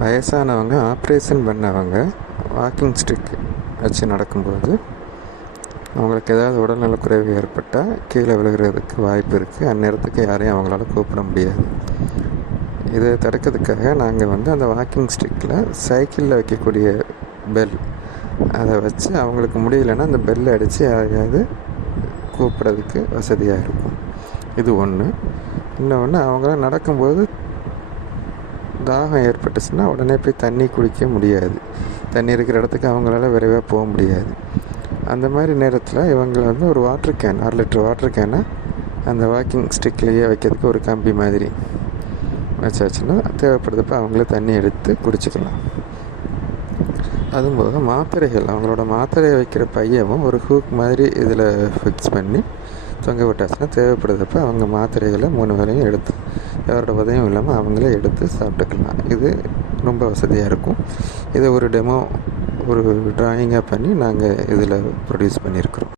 வயசானவங்க, ஆப்ரேஷன் பண்ணவங்க walking stick வச்சு நடக்கும்போது அவங்களுக்கு ஏதாவது உடல்நலக்குறைவு ஏற்பட்டால் கீழே விழுகிறதுக்கு வாய்ப்பு இருக்குது. அந்நேரத்துக்கு யாரையும் அவங்களால கூப்பிட முடியாது. இதை தடுக்கிறதுக்காக நாங்கள் அந்த வாக்கிங் ஸ்டிக்கில் சைக்கிளில் வைக்கக்கூடிய பெல் அதை வச்சு அவங்களுக்கு முடியலைன்னா அந்த பெல்லை அடித்து யாரையாவது கூப்பிட்றதுக்கு வசதியாக இருக்கும். இது ஒன்று. இன்னொன்று, அவங்களாம் நடக்கும்போது தாகம் ஏற்பட்டுச்சுன்னா உடனே போய் தண்ணி குடிக்க முடியாது. தண்ணி இருக்கிற இடத்துக்கு அவங்களால விரைவாக போக முடியாது. அந்த மாதிரி நேரத்தில் இவங்களை ஒரு வாட்டர் கேன், 1/2 லிட்டர் வாட்டர் கேனை அந்த வாக்கிங் ஸ்டிக்லேயே வைக்கிறதுக்கு ஒரு கம்பி மாதிரி வச்சாச்சுன்னா தேவைப்படுறப்ப அவங்களே தண்ணி எடுத்து குடிச்சிக்கலாம். அதுபோக மாத்திரைகள், அவங்களோட மாத்திரையை வைக்கிற பையவும் ஒரு ஹூக் மாதிரி இதில் ஃபிக்ஸ் பண்ணி தொங்க விட்டாச்சுன்னா தேவைப்படுறப்ப அவங்க மாத்திரைகளை 3 வேளையும் எடுத்து யாரோட உதவியும் இல்லாமல் அவங்களே எடுத்து சாப்பிட்டுக்கலாம். இது ரொம்ப வசதியாக இருக்கும். இதை ஒரு டெமோ, ஒரு ட்ராயிங்காக பண்ணி நாங்கள் இதில் ப்ரொடியூஸ் பண்ணியிருக்கிறோம்.